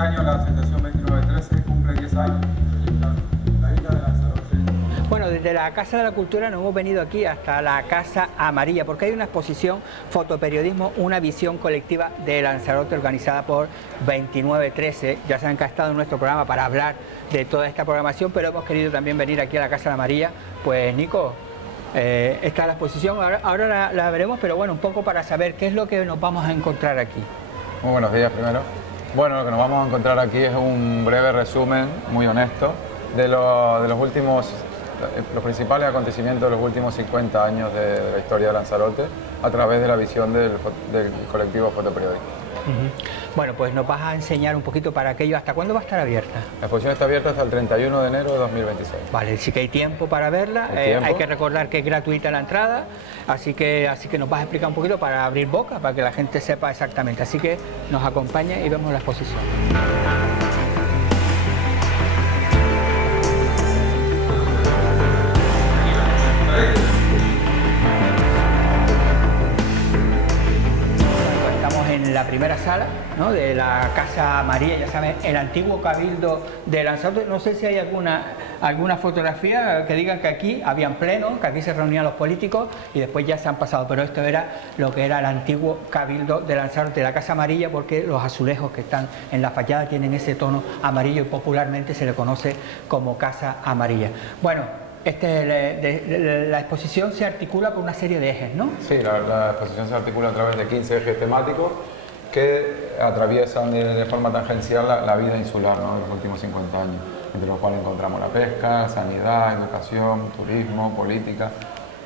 Este año la Asociación 2913 cumple 10 años de la isla de Lanzarote. Bueno, desde la Casa de la Cultura nos hemos venido aquí hasta la Casa Amarilla porque hay una exposición Fotoperiodismo, una visión colectiva de Lanzarote organizada por 2913. Ya saben que ha estado en nuestro programa para hablar de toda esta programación, pero hemos querido también venir aquí a la Casa de Amarilla. Pues Nico, esta es la exposición, ahora la veremos, pero bueno, un poco para saber qué es lo que nos vamos a encontrar aquí. Muy buenos días primero. Bueno, lo que nos vamos a encontrar aquí es un breve resumen, muy honesto, de los principales acontecimientos de los últimos 50 años de la historia de Lanzarote a través de la visión del colectivo Fotoperiodismo. Bueno, pues nos vas a enseñar un poquito para aquello. ¿Hasta cuándo va a estar abierta? La exposición está abierta hasta el 31 de enero de 2026. Vale, sí que hay tiempo para verla. Hay que recordar que es gratuita la entrada, así que nos vas a explicar un poquito para abrir boca, para que la gente sepa exactamente. Así que nos acompaña y vemos la exposición. En la primera sala, ¿no?, de la Casa Amarilla, ya saben, el antiguo Cabildo de Lanzarote. No sé si hay alguna fotografía que digan que aquí habían plenos, que aquí se reunían los políticos y después ya se han pasado, pero esto era lo que era el antiguo Cabildo de Lanzarote, la Casa Amarilla, porque los azulejos que están en la fachada tienen ese tono amarillo y popularmente se le conoce como Casa Amarilla. Bueno, la exposición se articula por una serie de ejes, ¿no? Sí, la exposición se articula a través de 15 ejes temáticos que atraviesan de forma tangencial la vida insular, ¿no?, de los últimos 50 años, entre los cuales encontramos la pesca, sanidad, educación, turismo, política.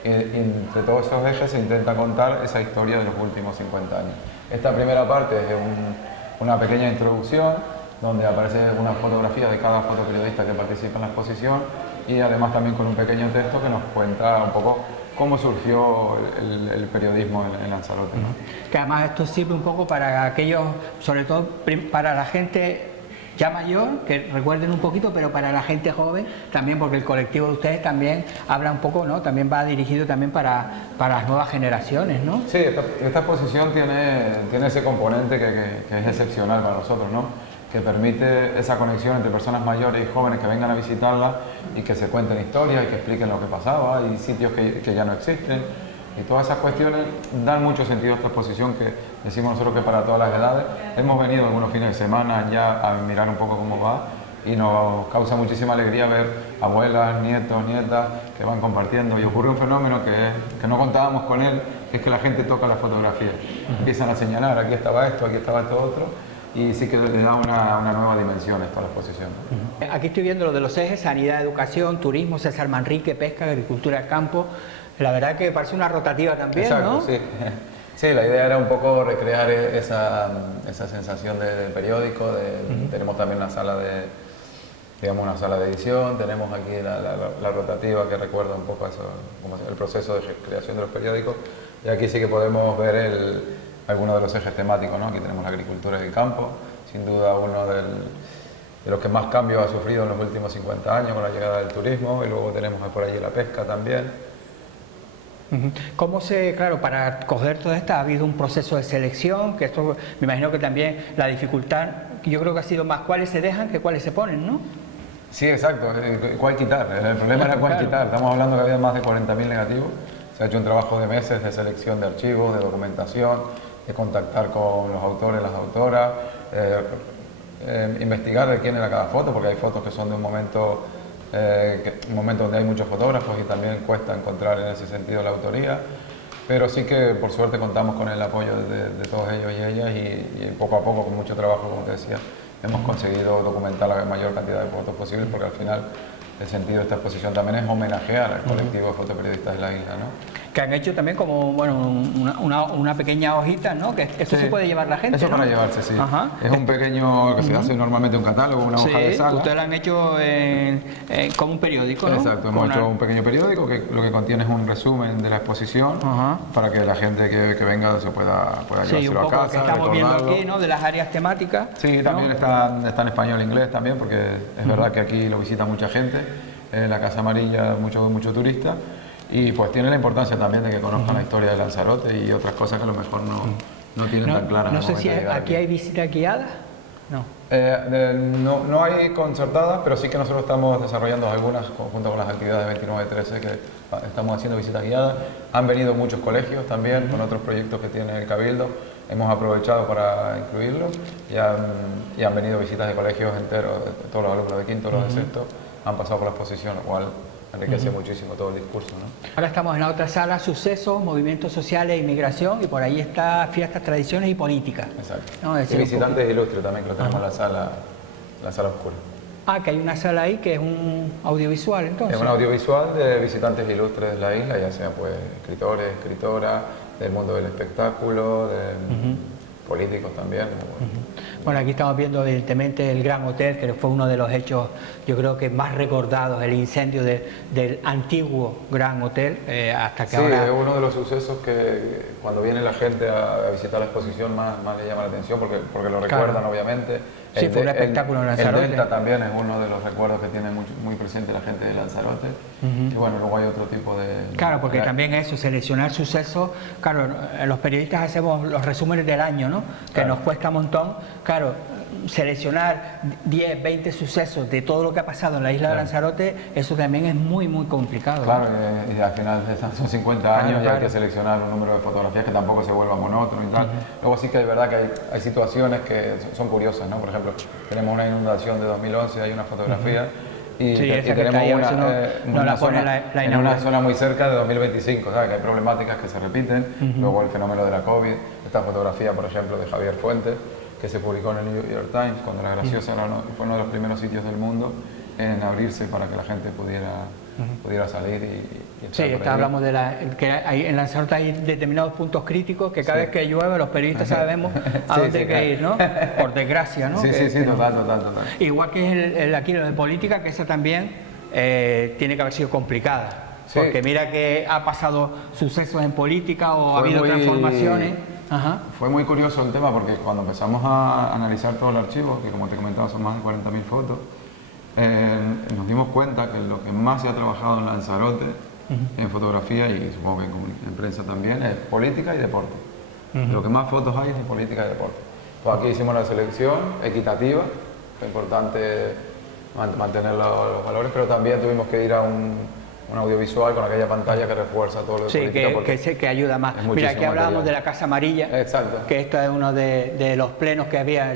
Y entre todos esos ejes se intenta contar esa historia de los últimos 50 años. Esta primera parte es una pequeña introducción donde aparece una fotografía de cada fotoperiodista que participa en la exposición y además también con un pequeño texto que nos cuenta un poco cómo surgió el periodismo en Lanzarote, ¿no? Que además esto sirve un poco para aquellos, sobre todo para la gente ya mayor, que recuerden un poquito, pero para la gente joven también, porque el colectivo de ustedes también habla un poco, ¿no?, también va dirigido también para las nuevas generaciones, ¿no? Sí, esta exposición tiene ese componente que es excepcional para nosotros, ¿no?, que permite esa conexión entre personas mayores y jóvenes que vengan a visitarla y que se cuenten historias y que expliquen lo que pasaba y sitios que ya no existen. Y todas esas cuestiones dan mucho sentido a esta exposición que decimos nosotros que para todas las edades. Hemos venido algunos fines de semana ya a mirar un poco cómo va y nos causa muchísima alegría ver abuelas, nietos, nietas que van compartiendo. Y ocurre un fenómeno que no contábamos con él, que es que la gente toca la fotografía. Empiezan a señalar, aquí estaba esto otro. Y sí que le da una nueva dimensión esto a la exposición. Aquí estoy viendo lo de los ejes: sanidad, educación, turismo, César Manrique, pesca, agricultura del campo. La verdad que parece una rotativa también. Exacto, ¿no? Sí. Sí, la idea era un poco recrear esa sensación del periódico. Tenemos también una sala una sala de edición, tenemos aquí la rotativa que recuerda un poco eso, como el proceso de creación de los periódicos. Y aquí sí que podemos ver algunos de los ejes temáticos, ¿no? Aquí tenemos la agricultura del campo, sin duda uno de los que más cambios ha sufrido en los últimos 50 años con la llegada del turismo, y luego tenemos por allí la pesca también. Claro, para coger todo esto ha habido un proceso de selección, que esto me imagino que también la dificultad, yo creo que ha sido más cuáles se dejan que cuáles se ponen, ¿no? Sí, exacto, cuál quitar, el problema era cuál quitar. Estamos hablando que había más de 40.000 negativos, se ha hecho un trabajo de meses de selección de archivos, de documentación, de contactar con los autores, las autoras, investigar de quién era cada foto, porque hay fotos que son de un momento donde hay muchos fotógrafos y también cuesta encontrar en ese sentido la autoría, pero sí que por suerte contamos con el apoyo de todos ellos y ellas y poco a poco, con mucho trabajo, como te decía, hemos conseguido documentar la mayor cantidad de fotos posible, porque al final el sentido de esta exposición también es homenajear al colectivo de fotoperiodistas de la isla, ¿no? Que han hecho también como, bueno, una pequeña hojita, ¿no? Que esto sí se puede llevar la gente, eso, ¿no? Para llevarse, sí. Ajá. Es un pequeño, que se hace normalmente un catálogo, una hoja de sala. Ustedes lo han hecho como un periódico, ¿no? Exacto, hemos hecho un pequeño periódico que lo que contiene es un resumen de la exposición, para que la gente que venga se pueda llevárselo a casa, que estamos viendo aquí, ¿no?, de las áreas temáticas. Sí, también está en español e inglés también, porque es verdad que aquí lo visita mucha gente, en la Casa Amarilla mucho turista. Y pues tiene la importancia también de que conozcan la historia de Lanzarote y otras cosas que a lo mejor no tienen tan claras. No sé si aquí hay visitas guiadas. No. No hay concertadas, pero sí que nosotros estamos desarrollando algunas junto con las actividades 29-13 que estamos haciendo visitas guiadas. Han venido muchos colegios también con otros proyectos que tiene el Cabildo. Hemos aprovechado para incluirlos y han venido visitas de colegios enteros, todos los alumnos de quinto, los de sexto, han pasado por la exposición, lo cual enriquece muchísimo todo el discurso, ¿no? Ahora estamos en la otra sala, sucesos, movimientos sociales, inmigración, y por ahí está fiestas, tradiciones y política. Exacto. ¿No? Y visitantes ilustres también, que lo tenemos en la sala oscura. Ah, que hay una sala ahí que es un audiovisual, entonces. Es un audiovisual de visitantes ilustres de la isla, ya sea pues escritores, escritoras, del mundo del espectáculo, de políticos también. Bueno, aquí estamos viendo evidentemente el Gran Hotel, que fue uno de los hechos, yo creo que más recordados, el incendio del antiguo Gran Hotel, hasta que ahora... Sí, es uno de los sucesos que cuando viene la gente a visitar la exposición más le llama la atención, porque lo recuerdan, claro, obviamente. Sí, fue un espectáculo en Lanzarote. El Delta también es uno de los recuerdos que tiene muy presente la gente de Lanzarote. Y bueno, luego hay otro tipo de... Claro, porque también eso, seleccionar sucesos, claro, los periodistas hacemos los resúmenes del año, ¿no? Que claro, nos cuesta un montón, claro, seleccionar 10, 20 sucesos de todo lo que ha pasado en la isla, claro, de Lanzarote, eso también es muy complicado. Claro, y al final son 50 años, claro, y hay que seleccionar un número de fotografías que tampoco se vuelva monótono y tal. Luego sí que es verdad que hay situaciones que son curiosas, ¿no? Por ejemplo, tenemos una inundación de 2011, hay una fotografía, y, sí, y tenemos una zona muy cerca de 2025, ¿sabes? Que hay problemáticas que se repiten. Luego el fenómeno de la COVID, esta fotografía, por ejemplo, de Javier Fuentes, que se publicó en el New York Times cuando La Graciosa fue uno de los primeros sitios del mundo en abrirse para que la gente pudiera salir y sí, hablamos de que hay, en Lanzarote hay determinados puntos críticos que cada vez que llueve los periodistas sabemos a dónde hay que ir, ¿no? Por desgracia, ¿no? Sí, total. Igual que aquí lo de política, que esa también tiene que haber sido complicada. Sí. Porque mira que ha pasado sucesos en política o ha habido transformaciones. Fue muy curioso el tema porque cuando empezamos a analizar todo el archivo, que como te comentaba son más de 40.000 fotos, nos dimos cuenta que lo que más se ha trabajado en Lanzarote, en fotografía y supongo que en prensa también, es política y deporte. Lo que más fotos hay es de política y deporte. Pues aquí hicimos la selección equitativa, fue importante mantener los valores, pero también tuvimos que ir a un audiovisual con aquella pantalla que refuerza todo lo de política. Que ayuda más. Mira, aquí hablábamos de la Casa Amarilla. Exacto. Que esto es uno de los plenos que había,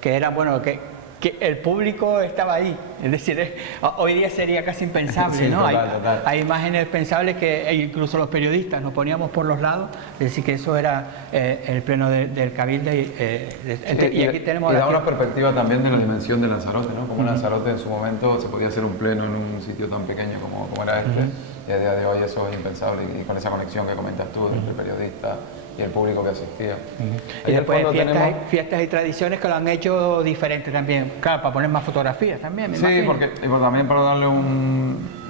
que era, bueno, que el público estaba ahí. Es decir, hoy día sería casi impensable, sí, ¿no? Total. Hay imágenes pensables que incluso los periodistas nos poníamos por los lados, es decir, que eso era el pleno del Cabildo. Y aquí tenemos... Y da una perspectiva también de la dimensión de Lanzarote, ¿no? Como Lanzarote en su momento se podía hacer un pleno en un sitio tan pequeño como era este, y a día de hoy eso es impensable, y con esa conexión que comentas tú entre el periodista y el público que asistía. Y después fiestas y tradiciones que lo han hecho diferente también, claro, para poner más fotografías también, me imagino. Porque también para darle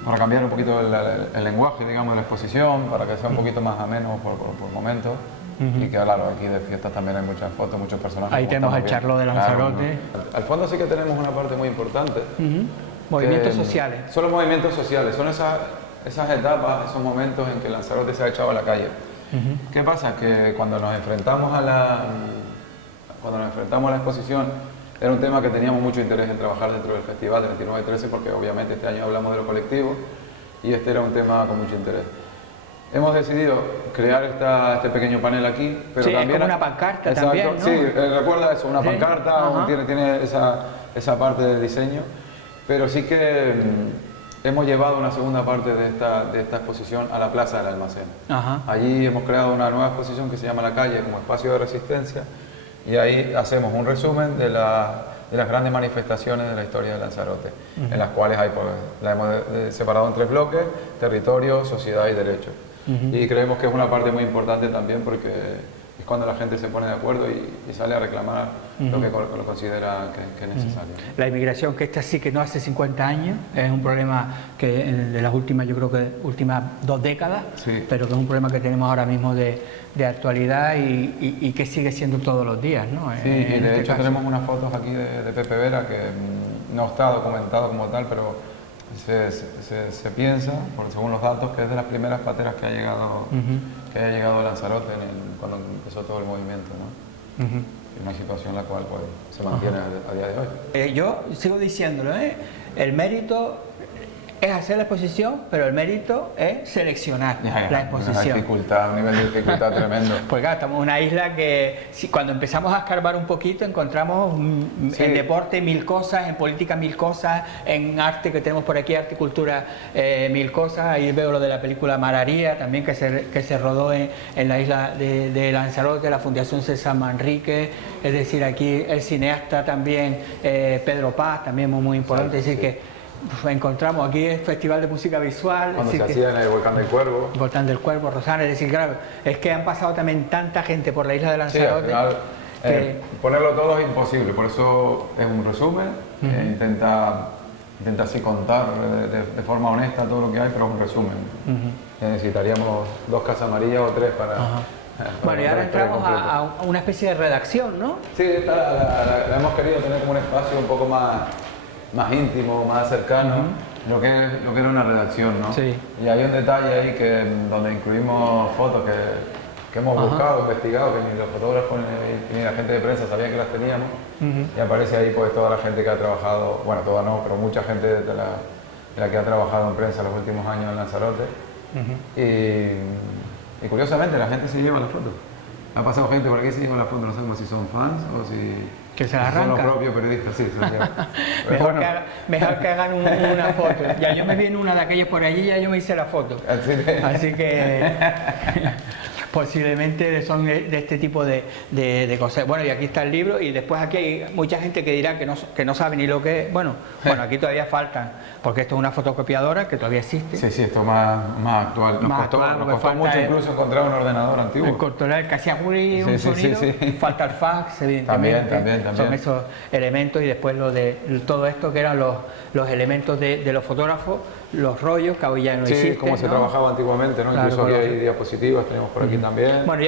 para cambiar un poquito el lenguaje, digamos, de la exposición, para que sea un poquito más ameno por momentos. Y que claro, aquí de fiestas también hay muchas fotos, muchos personajes. Ahí tenemos el charlo de Lanzarote. Claro, al fondo sí que tenemos una parte muy importante. Movimientos sociales. Son los movimientos sociales, son esas etapas, esos momentos en que Lanzarote se ha echado a la calle. ¿Qué pasa? Que cuando nos enfrentamos a la exposición, era un tema que teníamos mucho interés en trabajar dentro del festival de 29-13, porque obviamente este año hablamos de los colectivos y este era un tema con mucho interés. Hemos decidido crear este pequeño panel aquí, pero sí, también... es como una pancarta. Exacto, también, ¿no? Sí, recuerda eso, una pancarta, tiene esa parte del diseño, pero sí que hemos llevado una segunda parte de esta exposición a la Plaza del Almacén. Allí hemos creado una nueva exposición que se llama La Calle como espacio de resistencia, y ahí hacemos un resumen de las grandes manifestaciones de la historia de Lanzarote, en las cuales la hemos separado en 3 bloques: territorio, sociedad y derecho. Y creemos que es una parte muy importante también porque es cuando la gente se pone de acuerdo y sale a reclamar lo que lo considera que es necesario. La inmigración, que esta sí que no hace 50 años, es un problema que de las últimas, yo creo que últimas 2 décadas, pero que es un problema que tenemos ahora mismo de actualidad y que sigue siendo todos los días, ¿no? Sí, y de hecho tenemos unas fotos aquí de Pepe Vera que no está documentado como tal, pero se piensa, según los datos, que es de las primeras pateras que ha llegado a Lanzarote cuando empezó todo el movimiento, ¿no? y una situación la cual pues, se mantiene a día de hoy. Yo sigo diciéndolo, el mérito es hacer la exposición, pero el mérito es seleccionar la exposición. Un nivel de dificultad tremendo. Pues claro, estamos en una isla que cuando empezamos a escarbar un poquito encontramos en deporte 1000 cosas, en política 1000 cosas, en arte que tenemos por aquí, arte y cultura 1000 cosas. Ahí veo lo de la película Mararía también que se rodó en la isla de Lanzarote, la Fundación César Manrique, es decir, aquí el cineasta también Pedro Paz, también muy importante, es decir que encontramos aquí el Festival de Música Visual. Cuando se hacía en el Volcán del Cuervo. Volcán del Cuervo, Rosana, es decir, claro, es que han pasado también tanta gente por la isla de Lanzarote. Sí, al final, ponerlo todo es imposible, por eso es un resumen, intenta así contar de forma honesta todo lo que hay, pero es un resumen. Necesitaríamos 2 casas amarillas o 3 para... Bueno, y ahora entramos a una especie de redacción, ¿no? Sí, la hemos querido tener como un espacio un poco más íntimo, más cercano, lo que era una redacción, ¿no? Sí. Y hay un detalle ahí donde incluimos fotos que hemos buscado, investigado, que ni los fotógrafos ni la gente de prensa sabían que las teníamos, y aparece ahí pues toda la gente que ha trabajado, bueno, toda no, pero mucha gente de la que ha trabajado en prensa los últimos años en Lanzarote, y curiosamente la gente se lleva las fotos. Ha pasado gente por aquí que se lleva las fotos, no sabemos si son fans o si... Que se la arranca. Son los propios periodistas, sí, se las llevan. mejor que hagan una foto. Ya yo me vi en una de aquellas por allí y ya yo me hice la foto. Así que posiblemente son de este tipo de cosas. Bueno, y aquí está el libro y después aquí hay mucha gente que dirá que no sabe ni lo que es. Bueno, aquí todavía faltan, porque esto es una fotocopiadora que todavía existe. Sí, esto es más actual. Nos costó mucho incluso encontrar un ordenador antiguo. Encontrar casi un sonido, falta el fax, evidentemente. También. Son esos elementos y después todo esto que eran los elementos de los fotógrafos, los rollos que hoy ya no existen. Sí, como se trabajaba antiguamente, ¿no? Claro, incluso había ahí diapositivas, tenemos por aquí también. Bueno,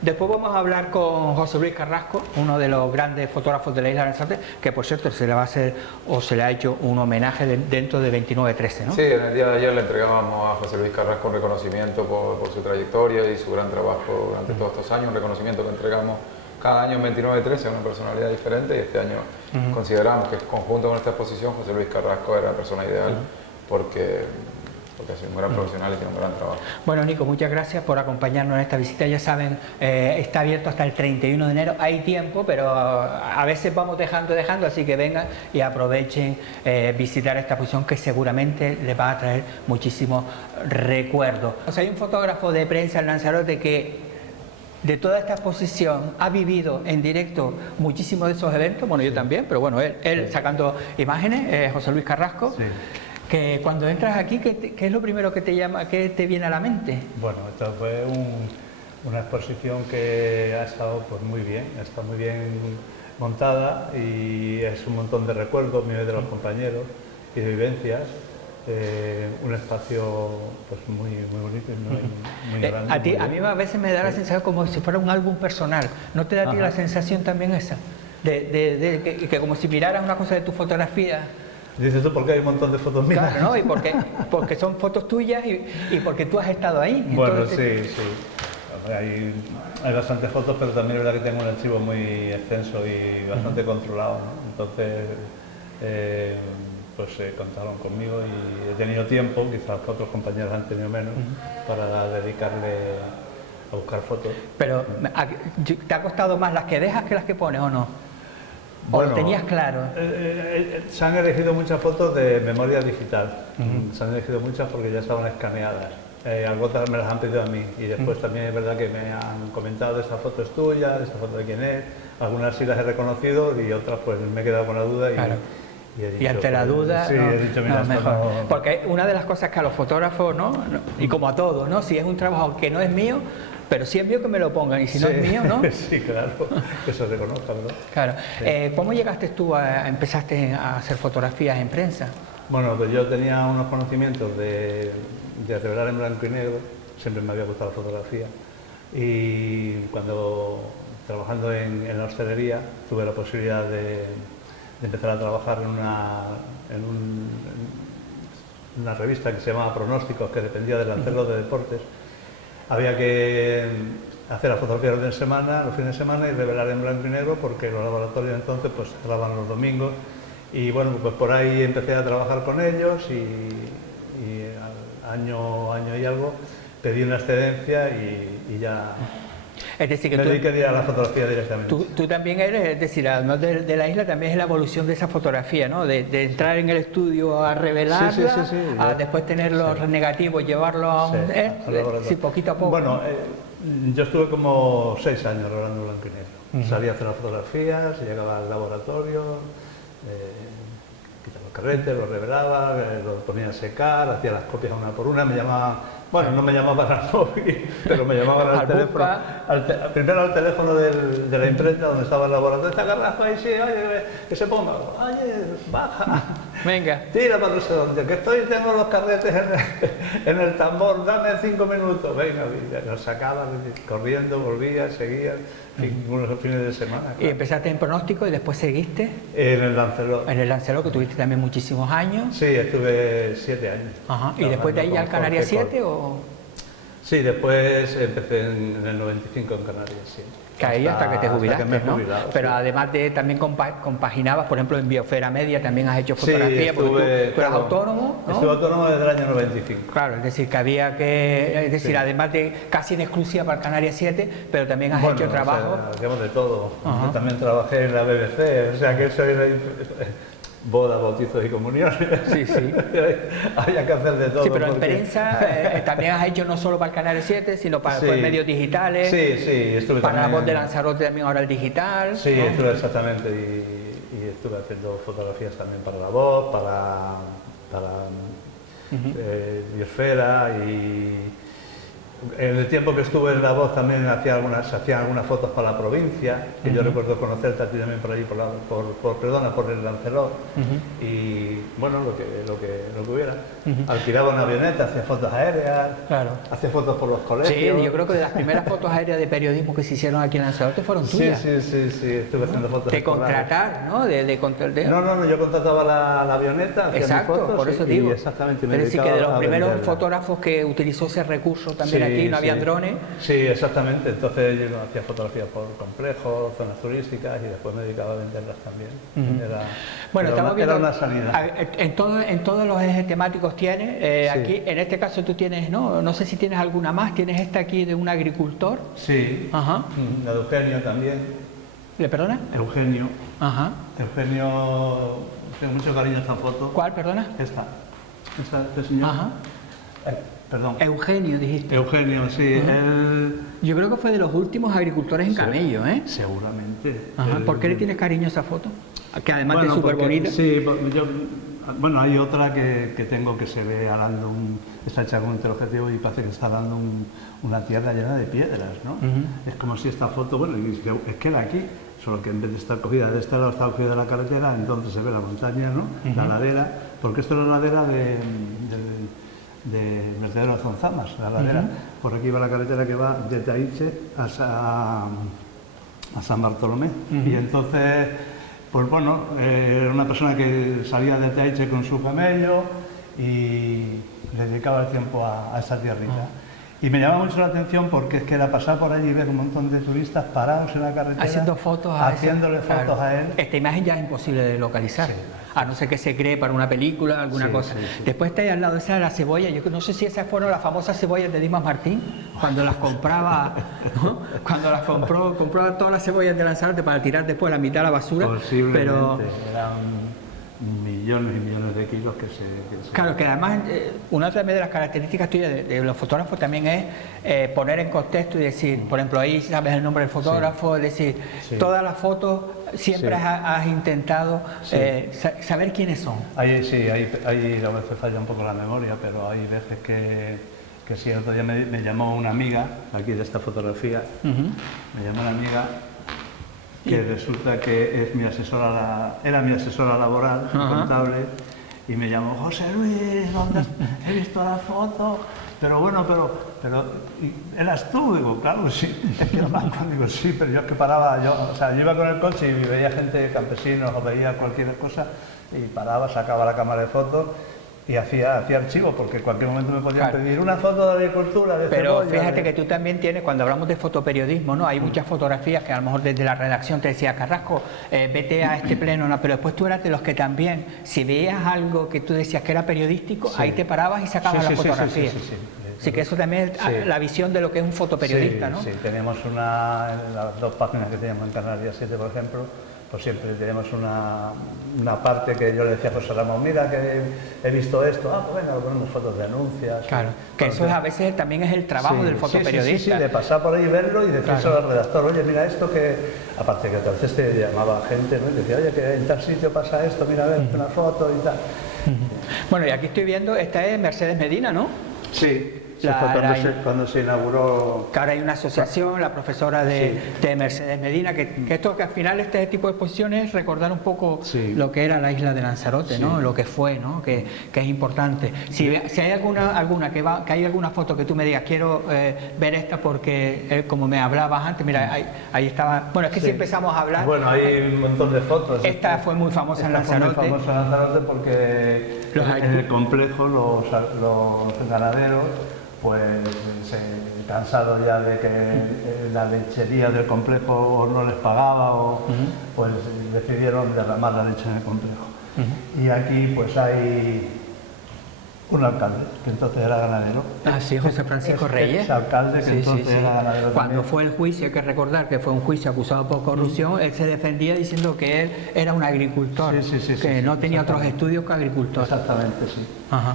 después vamos a hablar con José Luis Carrasco, uno de los grandes fotógrafos de la isla de Lanzarote, que por cierto se le va a hacer o se le ha hecho un homenaje dentro de 29-13, ¿no? Sí, en el día de ayer le entregábamos a José Luis Carrasco un reconocimiento por su trayectoria y su gran trabajo durante todos estos años, un reconocimiento que entregamos cada año en 29-13 a una personalidad diferente, y este año consideramos que conjunto con esta exposición José Luis Carrasco era la persona ideal porque ha sido un gran profesional y tiene un gran trabajo. Bueno, Nico, muchas gracias por acompañarnos en esta visita. Ya saben, está abierto hasta el 31 de enero, hay tiempo, pero a veces vamos dejando, así que vengan y aprovechen visitar esta exposición que seguramente les va a traer muchísimos recuerdos. O sea, hay un fotógrafo de prensa en Lanzarote que de toda esta exposición ha vivido en directo muchísimos de esos eventos, bueno, yo también, pero bueno, él sacando imágenes, José Luis Carrasco, que cuando entras aquí, ¿qué es lo primero que te llama, qué te viene a la mente? Bueno, esto fue una exposición que ha estado pues muy bien, está muy bien montada y es un montón de recuerdos míos de los compañeros y de vivencias. Un espacio pues muy bonito y muy grande. A mí a veces me da la sensación como si fuera un álbum personal. ¿No te da a ti la sensación también esa? Que como si miraras una cosa de tu fotografía. Dices tú porque hay un montón de fotos mías. Claro, ¿no? Y porque son fotos tuyas y porque tú has estado ahí. Bueno, sí. Hay bastantes fotos, pero también es verdad que tengo un archivo muy extenso y bastante controlado, ¿no? Entonces, pues contaron conmigo y he tenido tiempo, quizás otros compañeros han tenido menos, para dedicarle a buscar fotos. Pero, ¿te ha costado más las que dejas que las que pones o no? ¿O bueno, lo tenías claro? Se han elegido muchas fotos de memoria digital, se han elegido muchas porque ya estaban escaneadas. Algunas me las han pedido a mí y después también es verdad que me han comentado esa foto es tuya, esa foto de quién es, algunas sí las he reconocido y otras pues me he quedado con la duda y ante la duda, sí, he dicho, mira, mejor. no... Porque una de las cosas que a los fotógrafos, ¿no? Y como a todos, ¿no? Si es un trabajo que no es mío, pero si es mío que me lo pongan y si no es mío, ¿no? Sí, claro, que se reconozca, ¿verdad? Claro. Sí. ¿Cómo llegaste tú empezaste a hacer fotografías en prensa? Bueno, pues yo tenía unos conocimientos de revelar en blanco y negro, siempre me había gustado la fotografía y cuando trabajando en la hostelería tuve la posibilidad de empezar a trabajar en una revista que se llamaba Pronósticos, que dependía del Lancerro de Deportes. Había que hacer la fotografía los fines de semana y revelar en blanco y negro, porque los laboratorios entonces pues cerraban los domingos. Y bueno, pues por ahí empecé a trabajar con ellos y al año y algo pedí una excedencia y ya Es decir, que me dediqué a la fotografía directamente. tú también eres, es decir, además de la isla, también es la evolución de esa fotografía, ¿no? De entrar en el estudio a revelarla, Sí. a después tener los negativos, llevarlos a un... sí, poquito a poco. Bueno, yo estuve como 6 años revelando blanco y negro. Salía a hacer las fotografías, llegaba al laboratorio, quitaba los carretes, los revelaba, los ponía a secar, hacía las copias una por una, me llamaban, bueno, no me llamaban al móvil, pero me llamaban al teléfono, primero al teléfono de la imprenta donde estaba el laboratorio. ¿Está Carrasco ahí? Sí, oye, que se ponga, oye, baja, venga, tira para no sé dónde, que tengo los carretes en el tambor, dame 5 minutos, venga, los sacaba corriendo, volvía, seguía, unos fines de semana. Claro. Y empezaste en pronóstico y después seguiste En el Lancelot. en el Lancelot, que tuviste también muchísimos años. Sí, estuve 7 años. Ajá. ¿Y después de ahí ya al Canarias 7 o...? Sí, después empecé en el 95 en Canarias, sí. Que ahí hasta que te jubilaste, hasta que me he ¿no? jubilado, Pero sí. además de también compaginabas, por ejemplo, en Biosfera Media también has hecho Sí, fotografía, porque tú eras claro, autónomo, ¿no? Estuve autónomo desde el año 95. Claro, es decir, que había que, es decir, Sí. además de casi en exclusiva para Canarias 7, pero también has Bueno, hecho trabajo. O sea, hacíamos de todo. Ajá. Yo también trabajé en la BBC, o sea que soy bodas, bautizos y comuniones. Sí, sí. Había que hacer de todo. Sí, pero en porque- prensa también has hecho no solo para el Canal 7, sino para Sí. pues, medios digitales, Sí, estuve para también... la voz de Lanzarote también ahora el digital. Sí, ¿no? estuve exactamente y estuve haciendo fotografías también para la voz, para Biosfera y en el tiempo que estuve en la voz también hacía algunas fotos para la provincia, que yo recuerdo conocerte a ti también por allí, por el Lancelot, y bueno, lo que hubiera. Alquilaba una avioneta, hacía fotos aéreas, Claro. hacía fotos por los Sí, colegios. yo creo que de las primeras fotos aéreas de periodismo que se hicieron aquí en Lanzarote fueron Sí, tuyas. sí, estuve haciendo fotos. De escolares. contratar, ¿no? No, yo contrataba la avioneta, hacía mis Exacto, fotos por eso y digo. exactamente, me Es decir, que de dedicaba los a primeros venderla. fotógrafos que utilizó ese recurso también Sí, aquí, no había sí. drones. Sí, exactamente. Entonces yo hacía fotografías por complejos, zonas turísticas y después me dedicaba a venderlas también. Bueno, estamos viendo, era una salida. en todos los ejes temáticos tienes, Sí. aquí en este caso tú tienes, no sé si tienes alguna más, tienes esta aquí de un agricultor, Sí, ajá, la de Eugenio también. ¿le perdona? Eugenio, Ajá, tengo mucho cariño a esta foto. ¿cuál, perdona? Este señor. Ajá, Perdón. Eugenio dijiste. Eugenio, sí, él... Yo creo que fue de los últimos agricultores en camello, ¿eh? Seguramente. Ajá, Él- ¿por qué le tienes cariño a esa foto? Que además Bueno, de súper porque- bonita. Sí, bueno, hay otra que tengo que se ve arando está hecha con un teleobjetivo y parece que está arando una tierra llena de piedras, ¿no? Es como si esta foto, bueno, es que era aquí, solo que en vez de estar cogida de este lado, está cogida de la carretera, entonces se ve la montaña, ¿no? La ladera, porque esto es la ladera de Vertedero de Zonzamas, la ladera. Por aquí va la carretera que va de Taiche a San Bartolomé. Y entonces, pues bueno, era una persona que salía de Taiche con su camello y le dedicaba el tiempo a esa tierrita. Y me llama mucho la atención porque es que era pasar por allí y ver un montón de turistas parados en la carretera Haciendo fotos haciéndole claro. fotos a él. Esta imagen ya es imposible de localizar, Sí. a no ser que se cree para una película, alguna Sí, cosa. sí, sí. Después está ahí al lado esa de la cebolla, yo no sé si esas fueron las famosas cebollas de Dimas Martín, cuando las compraba, ¿no? Cuando las compró todas las cebollas de Lanzarote para tirar después la mitad a la basura. Posiblemente, Pero eran millones y millones de kilos que se... claro, que además una también de las características tuyas de los fotógrafos también es poner en contexto y decir, por ejemplo, ahí sabes el nombre del fotógrafo, es decir, Sí. todas las fotos siempre Sí. has intentado Sí. saber quiénes son. Ahí a veces falla un poco la memoria, pero hay veces que sí. El otro día me llamó una amiga, aquí de esta fotografía, me llamó una amiga que resulta que es era mi asesora laboral, contable, y me llamó, José Luis, ¿dónde he visto la foto? Pero bueno, pero ¿eras tú? Digo, claro, sí, es que era blanco. Digo, sí, pero yo es que paraba, yo iba con el coche y veía gente, campesinos, o veía cualquier cosa, y paraba, sacaba la cámara de fotos, y hacía archivos, porque en cualquier momento me podían pedir una foto de agricultura, de Pero cebolla, fíjate que tú también tienes, cuando hablamos de fotoperiodismo, ¿no? Hay muchas fotografías que a lo mejor desde la redacción te decía, Carrasco, vete a este pleno, ¿no? Pero después tú eras de los que también, si veías algo que tú decías que era periodístico, ahí te parabas y sacabas la fotografía. Así que eso también es la visión de lo que es un fotoperiodista, ¿no? Sí, tenemos en las 2 páginas que tenemos en Canarias 7, por ejemplo, pues siempre tenemos una parte que yo le decía a José Ramón, mira que he visto esto, pues venga, ponemos fotos de anuncios. Claro, que eso a veces también es el trabajo del fotoperiodista. Sí, de pasar por ahí y verlo y decírselo al redactor, oye, mira esto que, aparte que a veces te llamaba gente, ¿no? Y decía, oye, que en tal sitio pasa esto, mira, a ver, una foto y tal. Bueno, y aquí estoy viendo, esta es Mercedes Medina, ¿no? Sí. Cuando se inauguró. Que ahora hay una asociación, la profesora de Mercedes Medina, que esto que al final este tipo de exposiciones es recordar un poco lo que era la isla de Lanzarote, ¿no? Lo que fue, ¿no? Que es importante. Si hay alguna que hay alguna foto que tú me digas, quiero ver esta porque como me hablabas antes, mira, ahí estaba. Bueno, es que si empezamos a hablar. Bueno, hay un montón de fotos. Esta fue muy famosa en Lanzarote. Fue muy famosa en Lanzarote porque en el complejo los ganaderos, pues cansados ya de que la lechería del complejo no les pagaba, pues decidieron derramar la leche en el complejo. Y aquí pues hay un alcalde, que entonces era ganadero. Ah, sí, José Francisco Reyes. Alcalde que entonces era ganadero. Cuando también. fue el juicio, hay que recordar que fue un juicio acusado por corrupción, él se defendía diciendo que él era un agricultor, que no tenía otros estudios que agricultor. Exactamente, sí. Ajá.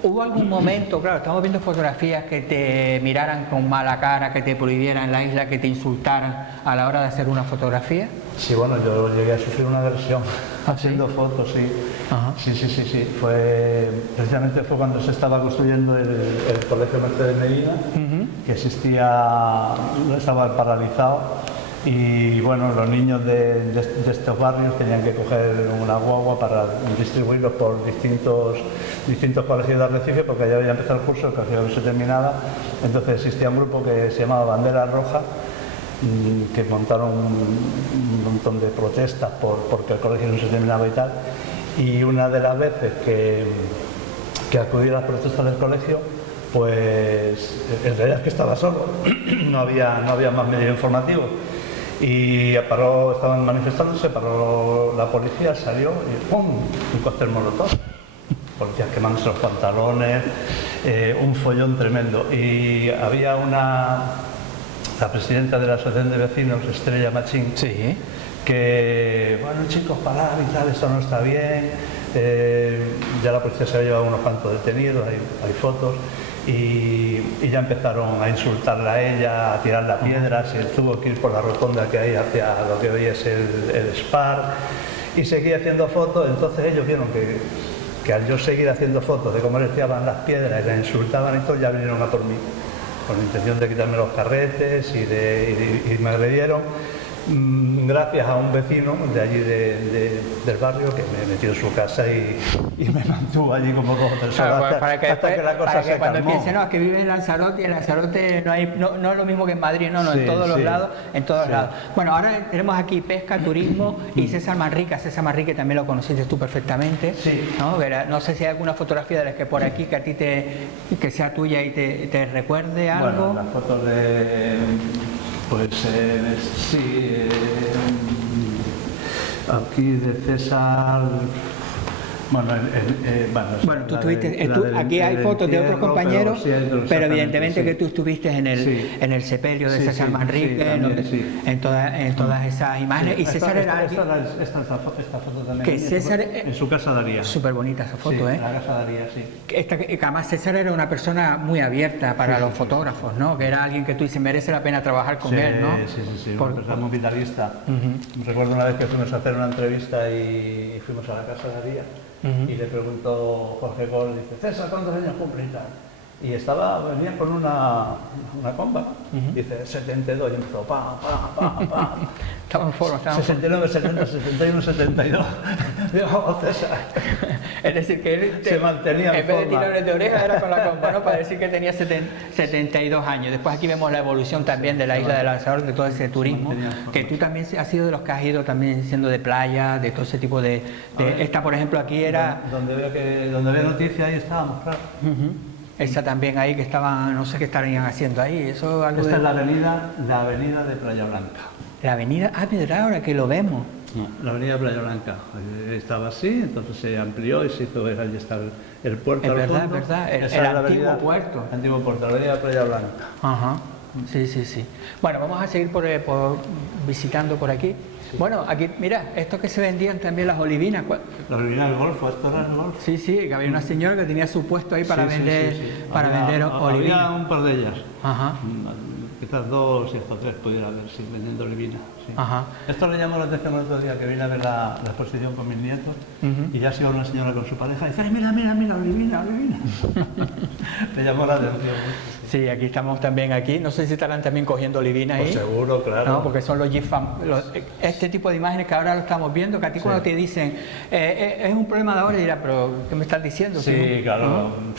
¿Hubo algún momento, claro, estamos viendo fotografías que te miraran con mala cara, que te prohibieran la isla, que te insultaran a la hora de hacer una fotografía? Sí, bueno, yo llegué a sufrir una agresión haciendo fotos, sí. Ajá. Sí. Precisamente fue cuando se estaba construyendo el Colegio Mercedes Medina, que estaba paralizado. Y bueno, los niños de estos barrios tenían que coger una guagua para distribuirlos por distintos colegios de Arrecife, porque ya había empezado el curso, el colegio no se terminaba. Entonces existía un grupo que se llamaba Bandera Roja, que montaron un montón de protestas porque el colegio no se terminaba y tal. Y una de las veces que acudí a las protestas del colegio, pues en realidad es que estaba solo, no había más medio informativo. Y estaban manifestándose, paró la policía, salió y ¡pum! Un cóctel molotov. Policías quemándose los pantalones, un follón tremendo. Y había la presidenta de la asociación de vecinos, Estrella Machín, que, bueno chicos, parad y tal, esto no está bien. Ya la policía se había llevado unos cuantos detenidos, hay fotos. Y ya empezaron a insultarla a ella, a tirarle piedras, y tuvo que ir por la rotonda que hay hacia lo que hoy es el SPAR, y seguía haciendo fotos. Entonces ellos vieron que al yo seguir haciendo fotos de cómo les tiraban las piedras y les insultaban y todo, ya vinieron a por mí, con la intención de quitarme los carretes y me agredieron. Gracias a un vecino de allí del barrio que me metió en su casa y me mantuvo allí como 2 o 3 horas hasta que la cosa se calmó. Cuando piensen, no, es que vive en Lanzarote y en Lanzarote no es lo mismo que en Madrid, en todos los lados, en todos lados. Bueno, ahora tenemos aquí pesca, turismo y César Manrique. A César Manrique también lo conociste tú perfectamente, ¿no? sé si hay alguna fotografía de las que por aquí que a ti que sea tuya y te recuerde algo. Bueno, las fotos de... Pues aquí de César, Bueno, tú estuviste, aquí hay fotos de otros compañeros, pero evidentemente que tú estuviste en el sepelio de César Manrique, en todas esas imágenes. Y César era alguien... Esta foto también. Que César... En su casa Daría. Súper bonita esa foto, en la casa Daría, sí. Que además César era una persona muy abierta para los fotógrafos, ¿no? Que era alguien que tú dices, merece la pena trabajar con él, ¿no? Sí, una persona muy vitalista. Recuerdo una vez que fuimos a hacer una entrevista y fuimos a la casa Daría. Y le preguntó Jorge Gol, dice, César, ¿cuántos años cumple y tal? y venía con una comba, dice 72, y empezó pa. Estaba en forma, estaba en forma. 69, 70, 71, 72. Digo, César. Es decir, que él Se mantenía en vez de forma. tirarle de oreja era con la compa, ¿no? Para decir que tenía 72 años. Después aquí vemos la evolución también de la isla de Lanzarote, de todo ese turismo, que tú también has sido de los que has ido también siendo de playa, de todo ese tipo de esta, por ejemplo, aquí era... Donde veo noticias, ahí estábamos, claro. Esa también ahí que estaban, no sé qué estarían haciendo ahí, eso algo Esta de... es la avenida de Playa Blanca. La avenida, mira, ahora que lo vemos. No, la avenida de Playa Blanca estaba así, entonces se amplió y se hizo ver, allí está el puerto. Es al verdad, fondo. es verdad, el Esa es la antiguo avenida- puerto. Antiguo puerto, la avenida de Playa Blanca. Ajá, sí. Bueno, vamos a seguir visitando por aquí. Bueno, aquí, mira, esto que se vendían también las olivinas. La avenida del Golfo, esto era el Golfo. Sí, que había una señora que tenía su puesto ahí para vender, para vender olivinas. Había un par de ellas. Ajá. Quizás 2 o 3 pudiera haber, sí, vendiendo olivinas. Sí. Ajá. Esto le llamó la atención el otro día que vine a ver la exposición con mis nietos y ya se iba una señora con su pareja y dice, "Ay, mira, olivina. Le llamó la atención mucho. Sí, aquí estamos también aquí. No sé si estarán también cogiendo olivinas ahí. Pues seguro, claro. No, porque son los este tipo de imágenes que ahora lo estamos viendo, que a ti cuando te dicen es un problema de ahora, dirás, pero ¿qué me estás diciendo? Sí, claro. ¿No?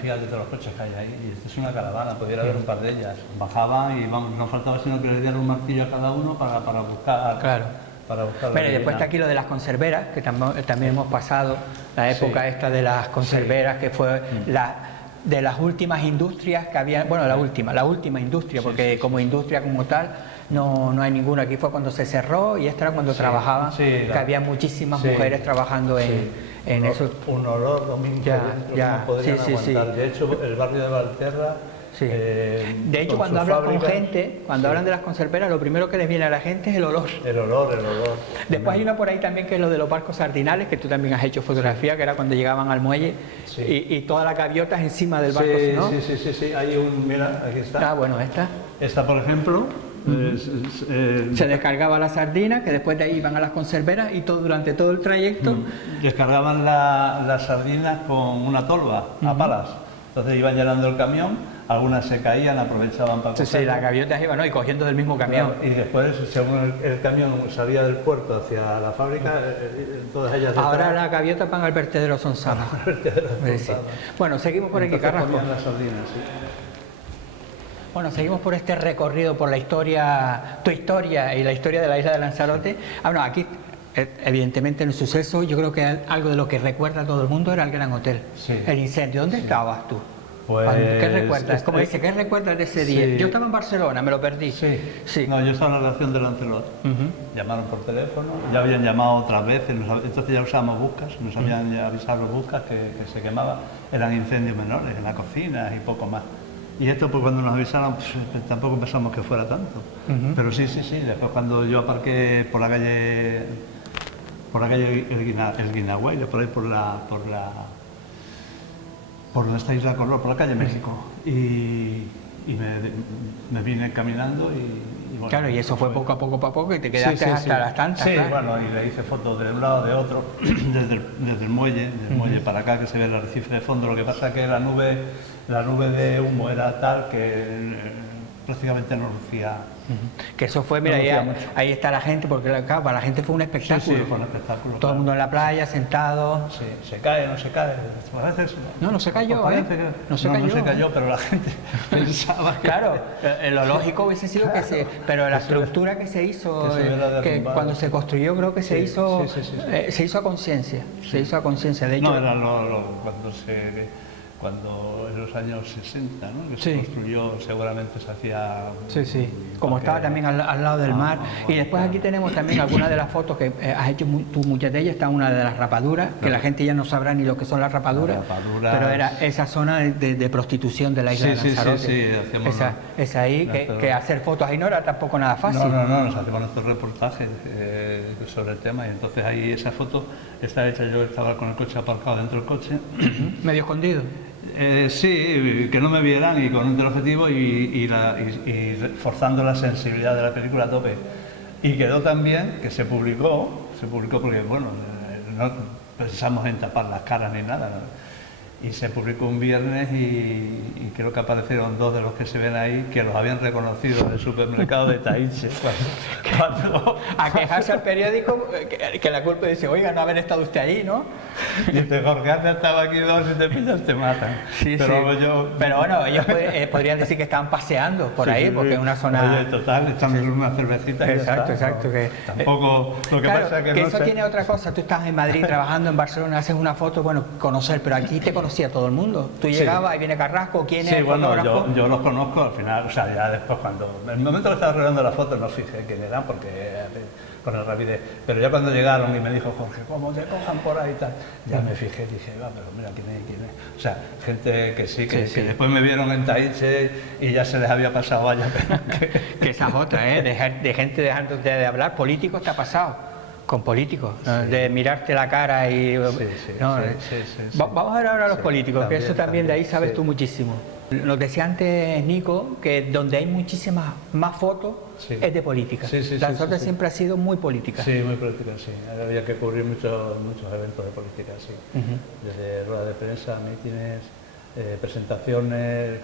Fíjate todos los coches que hay ahí. Y esto es una caravana, pudiera haber un par de ellas. Bajaban y vamos, no faltaba sino que le dieran un martillo a cada uno para buscar. Claro. Para buscar la Bueno, y después olivina. está aquí lo de las conserveras, que también hemos pasado la época esta de las conserveras, que fue de las últimas industrias que había, bueno, la última industria, porque como industria como tal no hay ninguna. Aquí fue cuando se cerró y esta era cuando trabajaban, que había muchísimas mujeres trabajando en eso. Un olor domingo Ya, dentro ya. que no podrían Sí. aguantar. De hecho, el barrio de Valterra... Sí. De hecho, con cuando sus hablas con fábricas, gente, cuando hablan de las conserveras, lo primero que les viene a la gente es el olor. El olor. Después hay una por ahí también que es lo de los barcos sardinales, que tú también has hecho fotografía, que era cuando llegaban al muelle y todas las gaviotas encima del barco, ¿no? Sí. Hay mira, aquí está. Ah, bueno, esta. Esta, por ejemplo, Se descargaba la sardina, que después de ahí iban a las conserveras y durante todo el trayecto... descargaban las sardinas con una tolva a palas. Entonces iban llenando el camión, algunas se caían, aprovechaban para coger. Sí, las gaviotas iban, ¿no? Y cogiendo del mismo camión. Claro, y después, según el camión salía del puerto hacia la fábrica, todas ellas... Ahora las gaviotas van al vertedero Sonsana. Sí. Bueno, seguimos por aquí, Carrasco. Las sardinas, sí. Bueno, seguimos por este recorrido por la historia, tu historia y la historia de la isla de Lanzarote. Bueno, aquí, evidentemente, en el suceso, yo creo que algo de lo que recuerda a todo el mundo era el Gran Hotel, el incendio. ¿Dónde estabas tú? Pues, ¿Qué recuerdas? Como dice, ¿qué recuerdas de ese día? Yo estaba en Barcelona, me lo perdí. Sí. No, yo estaba en la redacción de Lancelot. Llamaron por teléfono, ya habían llamado otras veces, entonces ya usábamos buscas, nos habían avisado los buscas que se quemaba. Eran incendios menores en la cocina y poco más. Y esto, pues cuando nos avisaron, pues, tampoco pensamos que fuera tanto. Pero sí. Después cuando yo aparqué por la calle El Guinagüey, por ahí por esta isla Color, por la calle México. Y me vine caminando y bueno, claro, y eso fue poco a poco y te quedaste hasta las tantas. Sí, claro. bueno, y le hice fotos de un lado, de otro, desde el muelle, muelle para acá, que se ve el arrecife de fondo. Lo que pasa es que la nube de humo era tal que prácticamente no lucía. Que eso fue, mira, ahí está la gente, porque claro, para la gente fue un espectáculo. Sí, fue un espectáculo. Todo el mundo en la playa, sentado. Sí, se cae, no se cae. A veces, No se cayó, pues parece que no se cayó, pero la gente pensaba que... Claro, lo lógico hubiese sido que pero la estructura que se hizo, que cuando se construyó, creo que se hizo a conciencia. Se hizo a conciencia, de hecho. No, era cuando en los años 60, ¿no? Que se construyó, seguramente se hacía... Sí. Como estaba también al lado del mar. Y después aquí tenemos también algunas de las fotos que has hecho tú, muchas de ellas. Está una de las rapaduras, que la gente ya no sabrá ni lo que son las rapaduras, pero era esa zona de prostitución de la isla de Lanzarote. Sí, esa ahí, que hacer fotos ahí no era tampoco nada fácil. No, nos hacemos nuestros reportajes sobre el tema, y entonces ahí esa foto está hecha, yo estaba con el coche aparcado dentro del coche. Medio escondido. Sí, que no me vieran y con un teleobjetivo y forzando la sensibilidad de la película a tope. Y quedó también que se publicó porque, bueno, no pensamos en tapar las caras ni nada, ¿no? y se publicó un viernes y creo que aparecieron 2 de los que se ven ahí que los habían reconocido en el supermercado de Taiche. Cuando A quejarse al periódico que la culpa dice, oiga, no haber estado usted ahí, ¿no? dice, Jorge, antes estaba aquí 2 y te pillas te matan. Sí, Pero sí. yo... Pero bueno, ellos podrían decir que estaban paseando por ahí, porque es una zona... Oye, total, echando una cervecita y ya Exacto, está. exacto. No, Que, tampoco, lo que claro, pasa es que no eso sé... tiene otra cosa. Tú estás en Madrid trabajando, en Barcelona, haces una foto, bueno, conocer, pero aquí te conocía todo el mundo. Tú Sí. llegabas, ahí viene Carrasco, ¿quién es Sí, el bueno, fotógrafo? yo los conozco al final, o sea, ya después cuando... En el momento que estaba arreglando la foto no fijé quién eran porque con el rapidez, pero ya cuando llegaron y me dijo, Jorge, ¿cómo te cojan por ahí y tal? Ya me fijé, dije, va, pero mira quién es. O sea, gente que sí, que después me vieron en Taiche y ya se les había pasado allá. Que esa es otra, ¿eh? De gente dejando de hablar. Políticos te ha pasado. Con políticos, ¿no? De mirarte la cara y... ¿no? Vamos a ver ahora a los políticos, También, que eso también de ahí sabes tú muchísimo. Nos decía antes Nico que donde hay muchísimas más fotos es de política. Lanzarote siempre ha sido muy política. Sí, muy política, sí. Había que cubrir muchos eventos de política, sí. Desde ruedas de prensa, mítines, presentaciones,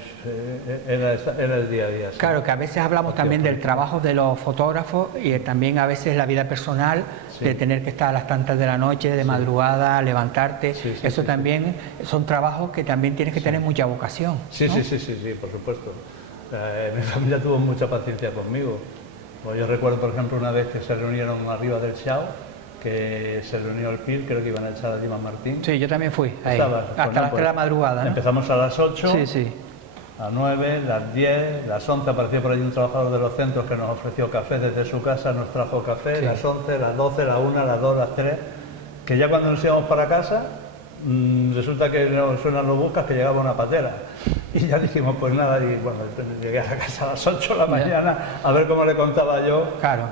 era el día a día. Sí. Claro, que a veces hablamos también del trabajo de los fotógrafos y también a veces la vida personal, de tener que estar a las tantas de la noche, de madrugada, levantarte. Eso también son trabajos que también tienes que tener mucha vocación. Sí, ¿no? sí, por supuesto. Mi familia tuvo mucha paciencia conmigo. Pues yo recuerdo, por ejemplo, una vez que se reunieron arriba del Chao, que se reunió el PIR, creo que iban a echar a Dimas Martín. Sí, yo también fui ahí, Estaba, hasta las 3 de la madrugada, ¿no? Empezamos a las 8, sí. a 9, las 10, las 11 apareció por ahí un trabajador de los centros que nos ofreció café desde su casa, nos trajo café, las 11, las 12, las 1, las 2, las 3, que ya cuando nos íbamos para casa, resulta que nos suenan los buscas que llegaba una patera. Y ya dijimos, pues nada, y bueno, llegué a la casa a las 8 de la mañana, a ver cómo le contaba yo. Claro.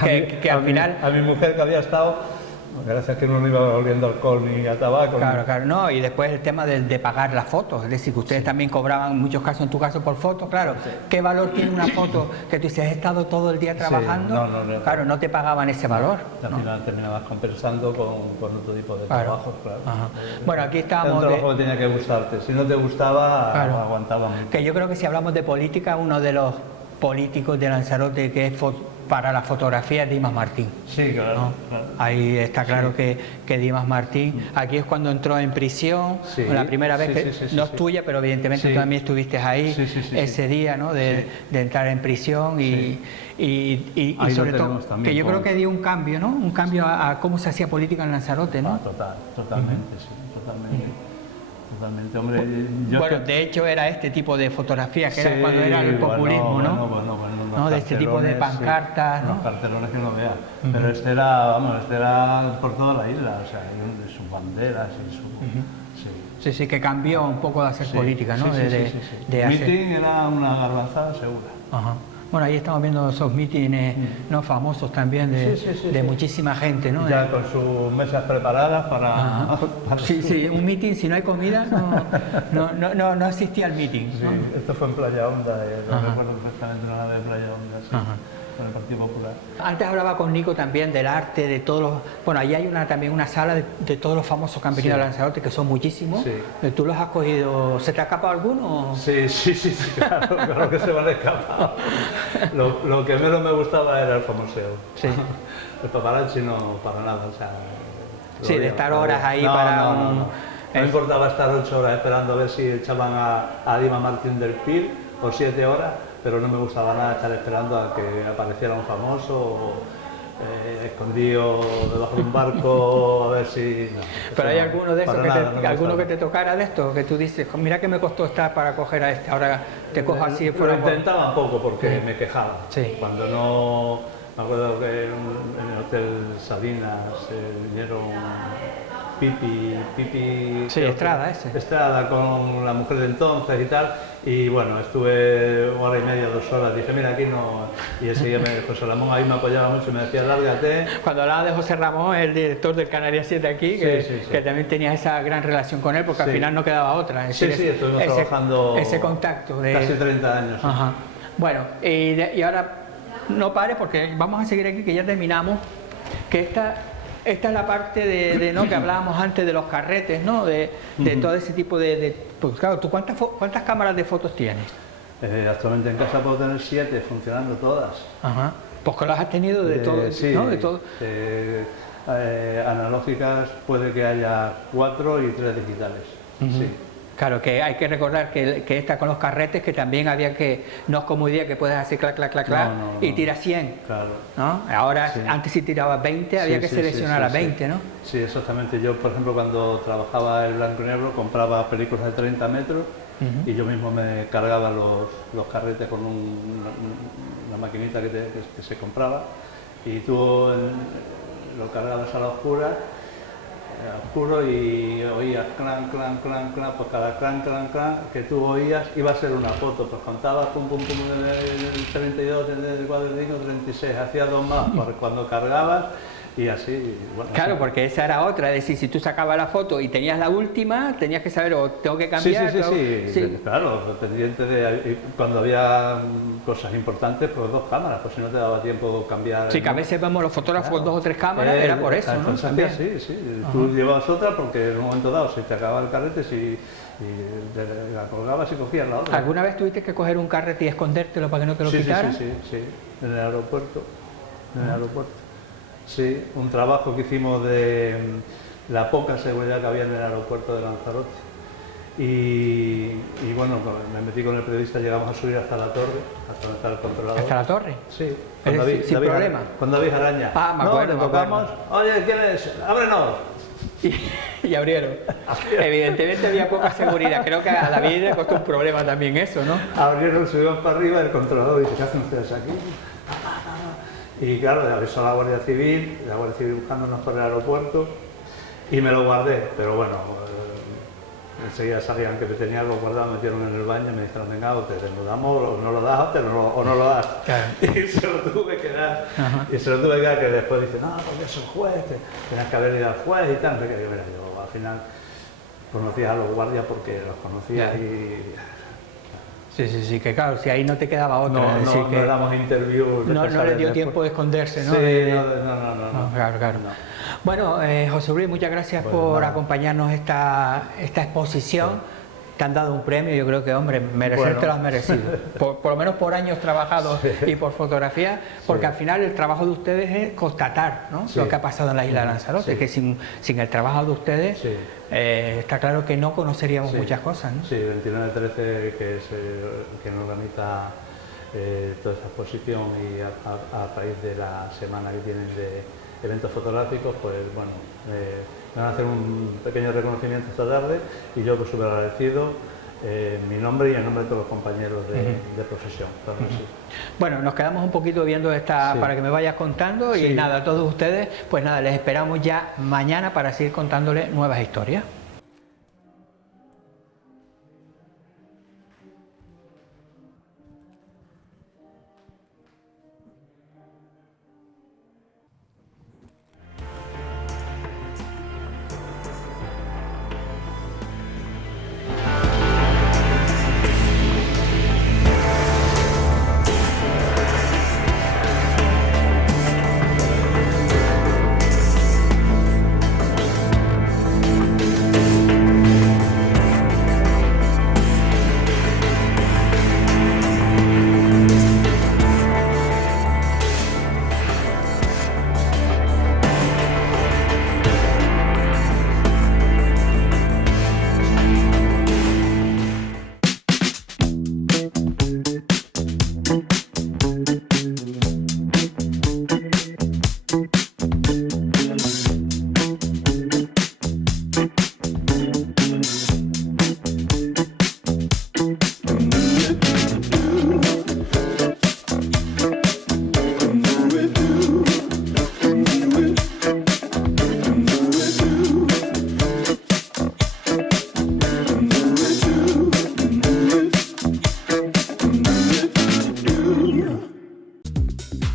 Al final a mi mujer que había estado, gracias que no iba oliendo alcohol ni a tabaco. Claro, no, y después el tema de pagar las fotos, es decir, que ustedes también cobraban en muchos casos, en tu caso por foto, claro. ¿Qué valor tiene una foto que tú dices, has estado todo el día trabajando? Claro, no te pagaban ese valor. Al final terminabas compensando con otro tipo de trabajos, claro. Bueno, aquí estábamos... Era un trabajo que tenía que gustarte, si no te gustaba, aguantaba mucho. Que yo creo que si hablamos de política, uno de los políticos de Lanzarote que es para la fotografía es Dimas Martín. Sí, claro. ¿no? Ahí está claro que Dimas Martín, aquí es cuando entró en prisión, la primera vez que no es tuya, pero evidentemente tú también estuviste ahí ese día, ¿no? De entrar en prisión y sobre todo, que yo creo que dio un cambio, ¿no? Un cambio a cómo se hacía política en Lanzarote, ¿no? Totalmente, sí, totalmente. Totalmente, hombre. Bueno, de hecho era este tipo de fotografía, que era cuando era el populismo, ¿no? De este tipo de pancartas, ¿no? Los cartelones que uno vea. Pero este era por toda la isla, o sea, de sus banderas y su... Sí, que cambió un poco de hacer política, ¿no? El meeting era una garbanzada segura. Bueno, ahí estamos viendo esos mítines ¿no? famosos también de muchísima gente, ¿no? Ya con sus mesas preparadas para... Sí, un mítin, si no hay comida, no existía el mítin. Sí, ¿no? Esto fue en Playa Honda, lo recuerdo perfectamente, una nave de Playa Honda, con el Partido Popular. Antes hablaba con Nico también del arte, de todos los... Bueno, ahí hay también una sala de todos los famosos que han venido a Lanzarote, que son muchísimos. ¿Tú los has cogido? ¿Se te ha escapado alguno? Sí, claro que se me han escapado. Lo que menos me gustaba era el famoseo. Sí. El paparazzi no, para nada, o sea... de estar horas ahí No importaba estar 8 horas esperando a ver si echaban a Dimas Martín del PIR, o 7 horas, pero no me gustaba nada estar esperando a que apareciera un famoso escondido debajo de un barco, a ver si... Pero hay alguno de esos, alguno que te tocara de esto, que tú dices, mira que me costó estar para coger a este, ahora te cojo así fuera. Lo intentaba poco porque me quejaba. Cuando no... Me acuerdo que en el Hotel Salinas vinieron Pipi Estrada, Estrada con la mujer de entonces y tal, y bueno, estuve 1 hora y media, 2 horas, dije, mira, aquí no, y enseguida José Ramón ahí me apoyaba mucho y me decía, lárgate. Cuando hablaba de José Ramón, el director del Canarias 7 aquí, que también tenía esa gran relación con él, porque al final no quedaba otra. Estuvimos trabajando ese contacto de casi 30 años. Bueno, y ahora no pare porque vamos a seguir aquí, que ya terminamos, que esta esta es la parte ¿no? que hablábamos antes de los carretes, ¿no? De todo ese tipo pues claro, ¿tú cuántas cámaras de fotos tienes? Actualmente en casa puedo tener 7 funcionando todas. Ajá. Pues que las has tenido de todo, sí, ¿no? De todo. Analógicas puede que haya 4 y 3 digitales. Sí. Claro, que hay que recordar que esta con los carretes, que también había que, no es como hoy día que puedes hacer clac, clac, clac, clac, y tiras 100. Claro. ¿No? Ahora, Sí. Antes si tirabas 20, había que seleccionar a 20, ¿no? Sí, exactamente. Yo, por ejemplo, cuando trabajaba el blanco y negro, compraba películas de 30 metros y yo mismo me cargaba los carretes con una maquinita que se compraba, y tú lo cargabas a la oscura, oscuro, y oías clan, clan, clan, clan. Pues cada clan, clan, clan que tú oías iba a ser una foto. Pues contabas pum, pum, pum, del 32, del cuadernillo 36, hacías 2 más cuando cargabas, y así. Bueno, Claro, así. porque esa era otra, es decir, si tú sacabas la foto y tenías la última, tenías que saber, o tengo que cambiar. Sí. Claro, pendiente de cuando había cosas importantes, pues 2 cámaras, pues si no te daba tiempo cambiar. Sí, que a veces vemos los fotógrafos con 2 o 3 cámaras, era por eso, ¿no? Entonces, También. sí. Tú llevabas otra porque en un momento dado se te acababa el carrete y la colgabas y cogías la otra. ¿Alguna vez tuviste que coger un carrete y escondértelo para que no te lo quitaran? Sí, en el aeropuerto. Sí, un trabajo que hicimos de la poca seguridad que había en el aeropuerto de Lanzarote. Y bueno, me metí con el periodista, llegamos a subir hasta la torre, hasta donde está el controlador. ¿Hasta la torre? Sí, Sin problema. Con David Araña. Ah, me acuerdo, le tocamos, oye, ¿quién es? ¡Ábrenos! Y abrieron. Evidentemente había poca seguridad. Creo que a David le costó un problema también eso, ¿no? Abrieron, subimos para arriba, el controlador dice, ¿qué hacen ustedes aquí? Y claro, le avisó a la Guardia Civil buscándonos por el aeropuerto, y me lo guardé, pero bueno, enseguida sabían que tenía algo guardado, me metieron en el baño y me dijeron, venga, o te desnudamos, o no lo das, o no lo das. Claro. Y se lo tuve que dar. Y se lo tuve que dar, que después dice, no, porque es el juez, tenías que haber ido al juez y tal. Que yo al final conocía a los guardias porque los conocía. Ya. Y Sí, que claro, si ahí no te quedaba otra. no, es decir, no que damos interviews. no le dio tiempo de esconderse, ¿no? Sí, No, no. Claro. No. Bueno, José Luis, muchas gracias Bueno, por nada. acompañarnos esta exposición. Te han dado un premio, yo creo que, hombre, merecerte lo has merecido. Por lo menos por años trabajados y por fotografía, porque al final el trabajo de ustedes es constatar, ¿no? Sí. Lo que ha pasado en la isla de Lanzarote, Sí. que sin el trabajo de ustedes, Sí. está claro que no conoceríamos Sí. muchas cosas, ¿no? Sí, 29-13, que es quien organiza toda esta exposición, y a raíz de la semana que tienen de eventos fotográficos, pues bueno, me van a hacer un pequeño reconocimiento esta tarde, y yo pues súper agradecido, mi nombre y el nombre de todos los compañeros de profesión. Claro que sí. Bueno, nos quedamos un poquito viendo esta Sí. para que me vayas contando, y Sí. nada, a todos ustedes, pues nada, les esperamos ya mañana para seguir contándoles nuevas historias.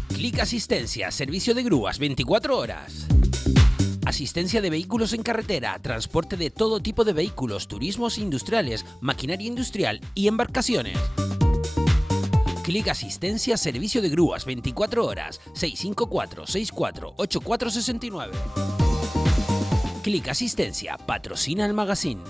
Clic Asistencia, servicio de grúas 24 horas. Asistencia de vehículos en carretera, transporte de todo tipo de vehículos, turismos industriales, maquinaria industrial y embarcaciones. Clic Asistencia, servicio de grúas 24 horas, 654-64-8469. Clic Asistencia patrocina el magazine.